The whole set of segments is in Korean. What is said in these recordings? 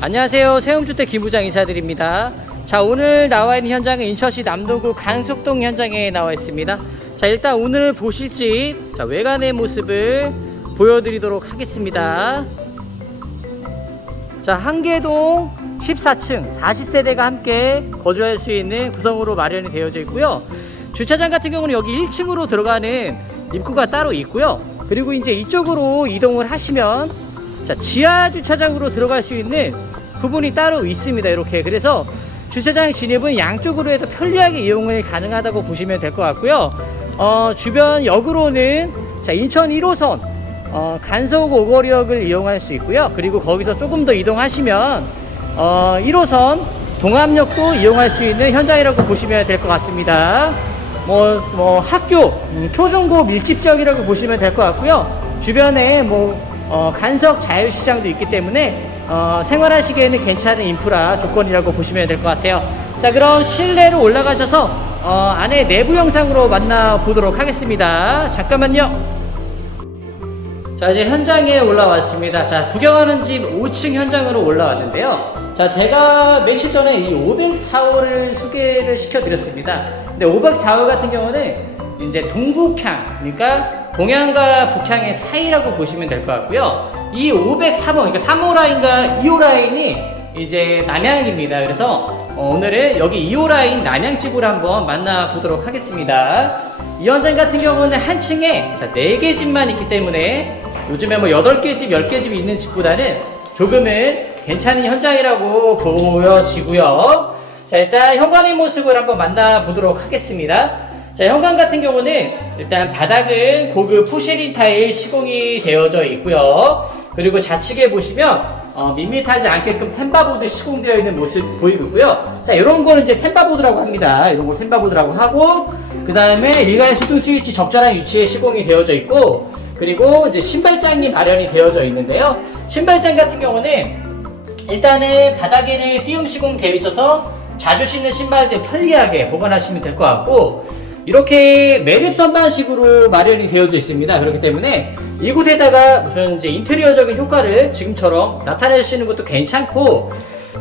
안녕하세요. 세움주택 김부장 인사드립니다. 자, 오늘 나와 있는 현장은 인천시 남동구 강숙동 현장에 나와 있습니다. 자, 일단 오늘 보실 집, 자, 외관의 모습을 보여드리도록 하겠습니다. 자, 한계동 14층 40세대가 함께 거주할 수 있는 구성으로 마련이 되어져 있고요. 주차장 같은 경우는 여기 1층으로 들어가는 입구가 따로 있고요. 그리고 이제 이쪽으로 이동을 하시면 자, 지하 주차장으로 들어갈 수 있는 부분이 따로 있습니다. 이렇게. 그래서 주차장 진입은 양쪽으로 해서 편리하게 이용이 가능하다고 보시면 될 것 같고요. 어, 주변 역으로는 자, 인천 1호선 어, 간석 오거리역을 이용할 수 있고요. 그리고 거기서 조금 더 이동하시면 어, 1호선 동암역도 이용할 수 있는 현장이라고 보시면 될 것 같습니다. 뭐, 뭐 학교, 음, 초중고 밀집 지역이라고 보시면 될 것 같고요. 주변에 뭐 어, 간석 자유시장도 있기 때문에 어, 생활하시기에는 괜찮은 인프라 조건이라고 보시면 될 것 같아요. 자, 그럼 실내로 올라가셔서 어, 안에 내부 영상으로 만나보도록 하겠습니다. 잠깐만요. 자 이제 현장에 올라왔습니다. 자 구경하는 집 5층 현장으로 올라왔는데요. 자 제가 며칠 전에 이 504호를 소개를 시켜드렸습니다. 근데 504호 같은 경우는 이제 동북향 그러니까 동향과 북향의 사이라고 보시면 될 것 같고요. 이 503호 그러니까 3호 라인과 2호 라인이 이제 남향입니다. 그래서 어, 오늘은 여기 2호 라인 남향집으로 한번 만나보도록 하겠습니다. 이 현장 같은 경우는 한 층에 자, 4개 집만 있기 때문에 요즘에 뭐 8개 집, 10개 집이 있는 집보다는 조금은 괜찮은 현장이라고 보여지고요. 자, 일단 현관의 모습을 한번 만나보도록 하겠습니다. 자, 현관 같은 경우는 일단 바닥은 고급 포쉐린 타일 시공이 되어져 있고요. 그리고 좌측에 보시면 어, 밋밋하지 않게끔 템바보드 시공되어 있는 모습 보이고요. 자, 이런 거는 이제 템바보드라고 합니다. 이런 거 템바보드라고 하고, 그 다음에 일괄 수동 스위치 적절한 위치에 시공이 되어져 있고, 그리고 이제 신발장이 마련이 되어져 있는데요. 신발장 같은 경우는 일단은 바닥에는 띄움 시공 되어 있어서 자주 신는 신발들 편리하게 보관하시면 될 것 같고, 이렇게 매립 선반식으로 마련이 되어져 있습니다. 그렇기 때문에 이곳에다가 무슨 이제 인테리어적인 효과를 지금처럼 나타내시는 것도 괜찮고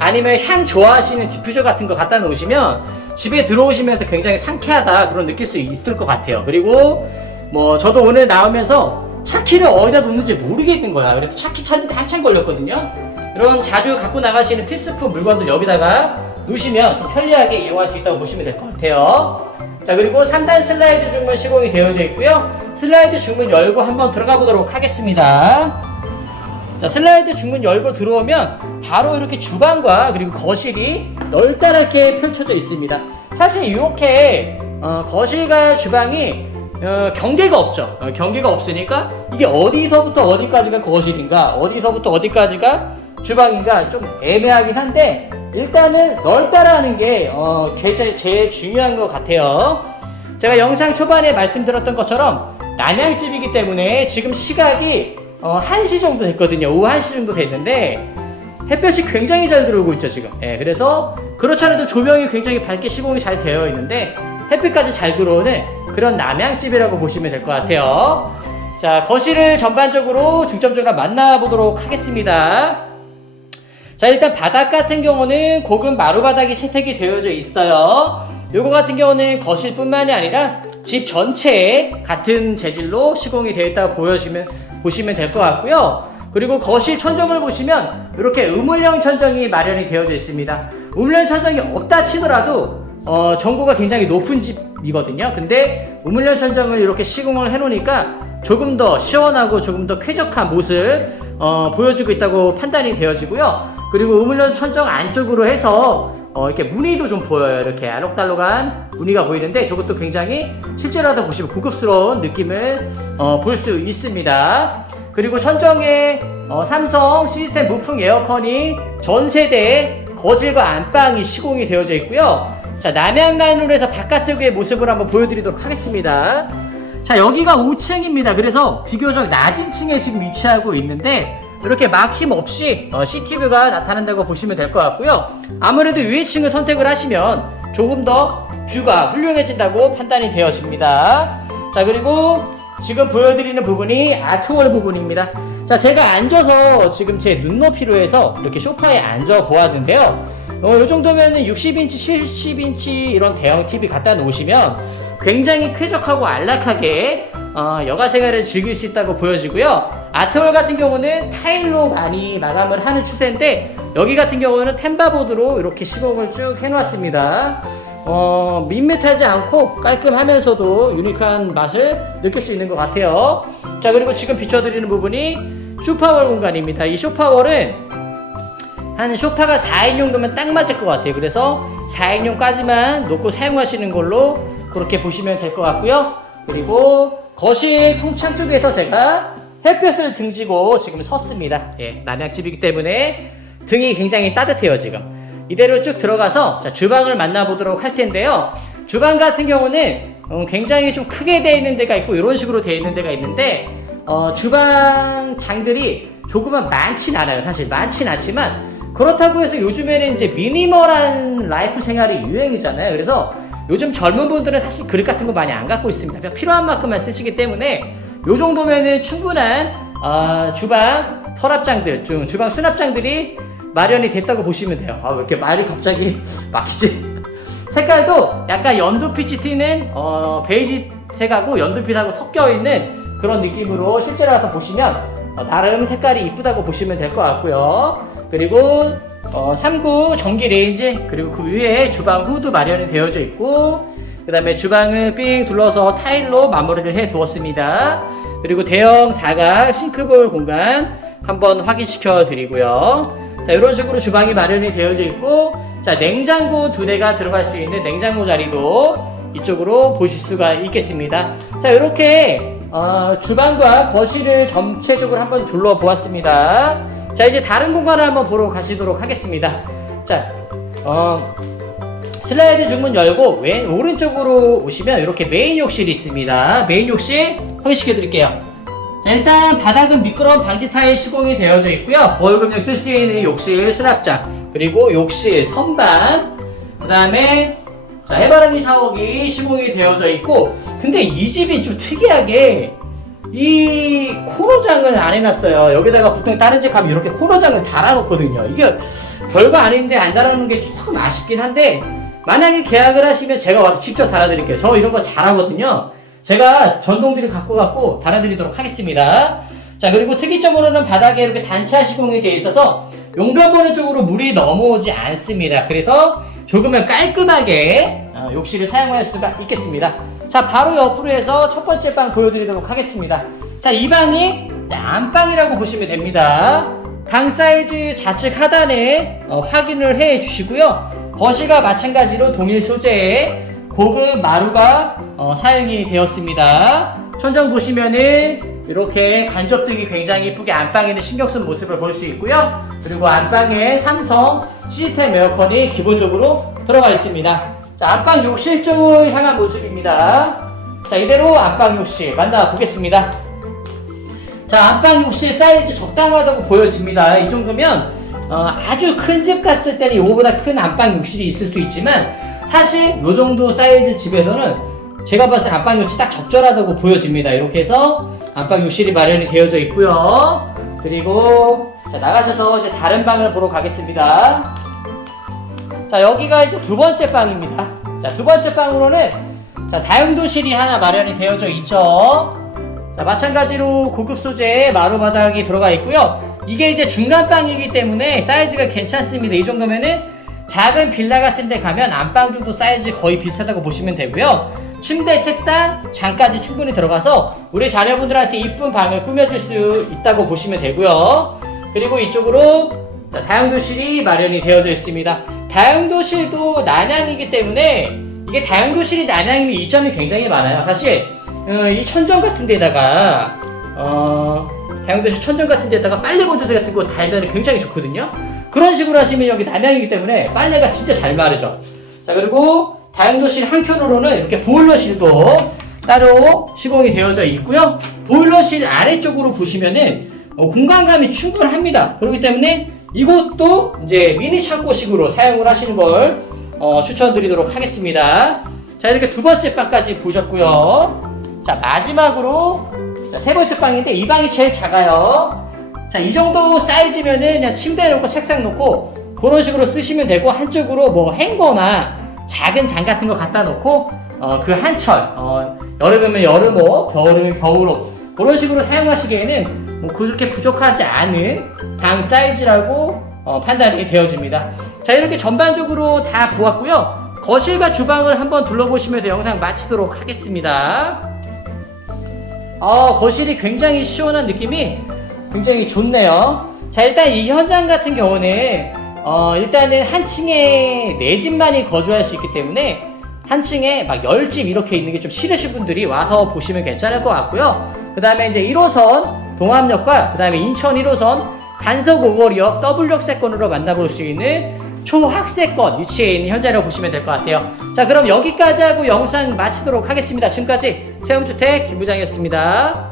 아니면 향 좋아하시는 디퓨저 같은 거 갖다 놓으시면 집에 들어오시면 굉장히 상쾌하다 그런 느낄 수 있을 것 같아요. 그리고 뭐 저도 오늘 나오면서 차키를 어디다 놓는지 모르겠는 거야. 그래서 차키 찾는데 한참 걸렸거든요. 이런 자주 갖고 나가시는 필수품 물건들 여기다가 놓으시면 좀 편리하게 이용할 수 있다고 보시면 될 것 같아요. 자 그리고 3단 슬라이드 중문 시공이 되어져 있고요. 슬라이드 중문 열고 한번 들어가 보도록 하겠습니다. 자 슬라이드 중문 열고 들어오면 바로 이렇게 주방과 그리고 거실이 널따랗게 펼쳐져 있습니다. 사실 이렇게 어, 거실과 주방이 어, 경계가 없죠. 어, 경계가 없으니까 이게 어디서부터 어디까지가 거실인가 어디서부터 어디까지가 주방인가 좀 애매하긴 한데 일단은 넓다라는 게 어, 제일, 제일 중요한 것 같아요. 제가 영상 초반에 말씀드렸던 것처럼 남양집이기 때문에 지금 시각이 어, 1시 정도 됐거든요. 오후 1시 정도 됐는데 햇볕이 굉장히 잘 들어오고 있죠 지금. 예, 그래서 그렇지 않아도 조명이 굉장히 밝게 시공이 잘 되어 있는데 햇빛까지 잘 들어오는 그런 남양집이라고 보시면 될 것 같아요. 자 거실을 전반적으로 중점적으로 만나보도록 하겠습니다. 자 일단 바닥 같은 경우는 고급 마루바닥이 채택이 되어져 있어요. 요거 같은 경우는 거실뿐만이 아니라 집 전체에 같은 재질로 시공이 되어 있다고 보여주면 보시면 될 것 같고요. 그리고 거실 천정을 보시면 이렇게 우물형 천정이 마련이 되어져 있습니다. 우물형 천정이 없다 치더라도 어, 전고가 굉장히 높은 집이거든요. 근데 우물형 천정을 이렇게 시공을 해 놓으니까 조금 더 시원하고 조금 더 쾌적한 모습 어, 보여주고 있다고 판단이 되어지고요 그리고 우물면 천정 안쪽으로 해서 어, 이렇게 무늬도 좀 보여요. 이렇게 알록달록한 무늬가 보이는데 저것도 굉장히 실제로도 보시면 고급스러운 느낌을 어, 볼 수 있습니다. 그리고 천정에 어, 삼성 시스템 무풍 에어컨이 전 세대 거실과 안방이 시공이 되어져 있고요. 자 남양 라인으로 해서 바깥쪽의 모습을 한번 보여드리도록 하겠습니다. 자 여기가 5층입니다. 그래서 비교적 낮은 층에 지금 위치하고 있는데 이렇게 막힘 없이 어, CTV가 나타난다고 보시면 될 것 같고요. 아무래도 위층을 선택을 하시면 조금 더 뷰가 훌륭해진다고 판단이 되어집니다. 자 그리고 지금 보여드리는 부분이 아트월 부분입니다. 자, 제가 앉아서 지금 제 눈높이로 해서 이렇게 소파에 앉아 보았는데요. 어, 이 정도면은 60인치, 70인치 이런 대형 TV 갖다 놓으시면 굉장히 쾌적하고 안락하게 어, 여가 생활을 즐길 수 있다고 보여지고요. 아트월 같은 경우는 타일로 많이 마감을 하는 추세인데 여기 같은 경우는 템바보드로 이렇게 시공을 쭉 해놓았습니다. 어, 밋밋하지 않고 깔끔하면서도 유니크한 맛을 느낄 수 있는 것 같아요. 자, 그리고 지금 비춰드리는 부분이 쇼파월 공간입니다. 이 쇼파월은 한 소파가 4인 정도면 딱 맞을 것 같아요. 그래서 4인용까지만 놓고 사용하시는 걸로 그렇게 보시면 될 것 같고요. 그리고 거실 통창 쪽에서 제가 햇볕을 등지고 지금 섰습니다. 예, 남양집이기 때문에 등이 굉장히 따뜻해요, 지금. 이대로 쭉 들어가서 자, 주방을 만나보도록 할 텐데요. 주방 같은 경우는 어, 굉장히 좀 크게 되어 있는 데가 있고 이런 식으로 되어 있는 데가 있는데 어, 주방 장들이 조금은 많진 않아요. 사실 많진 않지만 그렇다고 해서 요즘에는 이제 미니멀한 라이프 생활이 유행이잖아요. 그래서 요즘 젊은 분들은 사실 그릇 같은 거 많이 안 갖고 있습니다. 그냥 필요한 만큼만 쓰시기 때문에 요 정도면은 충분한 어, 주방 서랍장들, 중 주방 수납장들이 마련이 됐다고 보시면 돼요. 아, 왜 이렇게 말이 갑자기 막히지? 색깔도 약간 연두빛이 튀는 어, 베이지색하고 연두빛하고 섞여 있는 그런 느낌으로 실제로 가서 보시면 어, 나름 색깔이 이쁘다고 보시면 될 것 같고요. 그리고 어, 3구 전기 레인지 그리고 그 위에 주방 후드 마련이 되어져 있고 그 다음에 주방을 삥 둘러서 타일로 마무리를 해 두었습니다. 그리고 대형 사각 싱크볼 공간 한번 확인시켜 드리고요. 자, 이런 식으로 주방이 마련이 되어져 있고, 자, 냉장고 두 대가 들어갈 수 있는 냉장고 자리도 이쪽으로 보실 수가 있겠습니다. 자, 이렇게 어, 주방과 거실을 전체적으로 한번 둘러보았습니다. 자, 이제 다른 공간을 한번 보러 가시도록 하겠습니다. 자, 어, 슬라이드 중문 열고 왼 오른쪽으로 오시면 이렇게 메인 욕실이 있습니다. 메인 욕실 확인시켜 드릴게요. 자, 일단 바닥은 미끄러운 방지 타일 시공이 되어져 있고요. 거울금역 쓸수 있는 욕실 수납장, 그리고 욕실 선반, 그 다음에 자, 해바라기 샤워기 시공이 되어져 있고, 근데 이 집이 좀 특이하게 이 코너장을 안 해놨어요. 여기다가 보통 다른 집 가면 이렇게 코너장을 달아놓거든요. 이게 별거 아닌데 안 달아놓는 게 조금 아쉽긴 한데, 만약에 계약을 하시면 제가 와서 직접 달아드릴게요. 저 이런 거 잘하거든요. 제가 전동비를 갖고 갖고 달아드리도록 하겠습니다. 자 그리고 특이점으로는 바닥에 이렇게 단차 시공이 되어 있어서 용변 보는 쪽으로 물이 넘어오지 않습니다. 그래서 조금은 깔끔하게 어, 욕실을 사용할 수가 있겠습니다. 자 바로 옆으로 해서 첫 번째 방 보여드리도록 하겠습니다. 자 이 방이 안방이라고 보시면 됩니다. 방 사이즈 좌측 하단에 어, 확인을 해 주시고요. 거실과 마찬가지로 동일 소재의 고급 마루가 어, 사용이 되었습니다. 천장 보시면은 이렇게 간접등이 굉장히 이쁘게 안방에는 신경 쓴 모습을 볼 수 있고요. 그리고 안방에 삼성 시스템 에어컨이 기본적으로 들어가 있습니다. 자, 안방 욕실 쪽을 향한 모습입니다. 자, 이대로 안방 욕실 만나 보겠습니다. 자, 안방 욕실 사이즈 적당하다고 보여집니다. 이 정도면 어, 아주 큰 집 갔을 때는 이거보다 큰 안방 욕실이 있을 수도 있지만 사실 이 정도 사이즈 집에서는 제가 봤을 때 안방 욕실 딱 적절하다고 보여집니다. 이렇게 해서 안방 욕실이 마련이 되어져 있고요. 그리고 자, 나가셔서 이제 다른 방을 보러 가겠습니다. 자 여기가 이제 두 번째 방입니다. 자 두 번째 방으로는 자 다용도실이 하나 마련이 되어져 있죠. 자 마찬가지로 고급 소재의 마루 바닥이 들어가 있고요. 이게 이제 중간 방이기 때문에 사이즈가 괜찮습니다. 이 정도면은 작은 빌라 같은 데 가면 안방 정도 사이즈 거의 비슷하다고 보시면 되고요. 침대, 책상, 장까지 충분히 들어가서 우리 자녀분들한테 이쁜 방을 꾸며줄 수 있다고 보시면 되고요. 그리고 이쪽으로 자, 다용도실이 마련이 되어져 있습니다. 다용도실도 난양이기 때문에 이게 다용도실이 난양이면 이점이 굉장히 많아요. 사실 어, 이 천정 같은 데다가 어, 다용도실 천정 같은 데다가 빨래 건조대 같은 거 달면 굉장히 좋거든요. 그런 식으로 하시면 여기 남양이기 때문에 빨래가 진짜 잘 마르죠. 자 그리고 다용도실 한켠으로는 이렇게 보일러실도 따로 시공이 되어져 있고요. 보일러실 아래쪽으로 보시면은 어, 공간감이 충분합니다. 그렇기 때문에 이곳도 이제 미니 창고식으로 사용을 하시는 걸 어, 추천드리도록 하겠습니다. 자 이렇게 두 번째 방까지 보셨고요. 자 마지막으로 자, 세 번째 방인데 이 방이 제일 작아요. 자, 이 정도 사이즈면은 그냥 침대 놓고 책상 놓고 그런 식으로 쓰시면 되고 한쪽으로 뭐 행거나 작은 장 같은 거 갖다 놓고 어, 그 한철 어, 여름이면 여름옷, 겨울이면 겨울옷 그런 식으로 사용하시기에는 뭐 그렇게 부족하지 않은 방 사이즈라고 어, 판단이 되어집니다. 자 이렇게 전반적으로 다 보았고요. 거실과 주방을 한번 둘러보시면서 영상 마치도록 하겠습니다. 어, 거실이 굉장히 시원한 느낌이 굉장히 좋네요. 자, 일단 이 현장 같은 경우는 어, 일단은 한 층에 네 집만이 거주할 수 있기 때문에 한 층에 막열집 이렇게 있는 게 좀 싫으신 분들이 와서 보시면 괜찮을 것 같고요. 그 다음에 이제 1호선 동암역과 그 다음에 인천 1호선 간석 오거리역 W역세권으로 만나볼 수 있는 초학세권 위치해 있는 현장을 보시면 될 것 같아요. 자, 그럼 여기까지 하고 영상 마치도록 하겠습니다. 지금까지 체험주택 김부장이었습니다.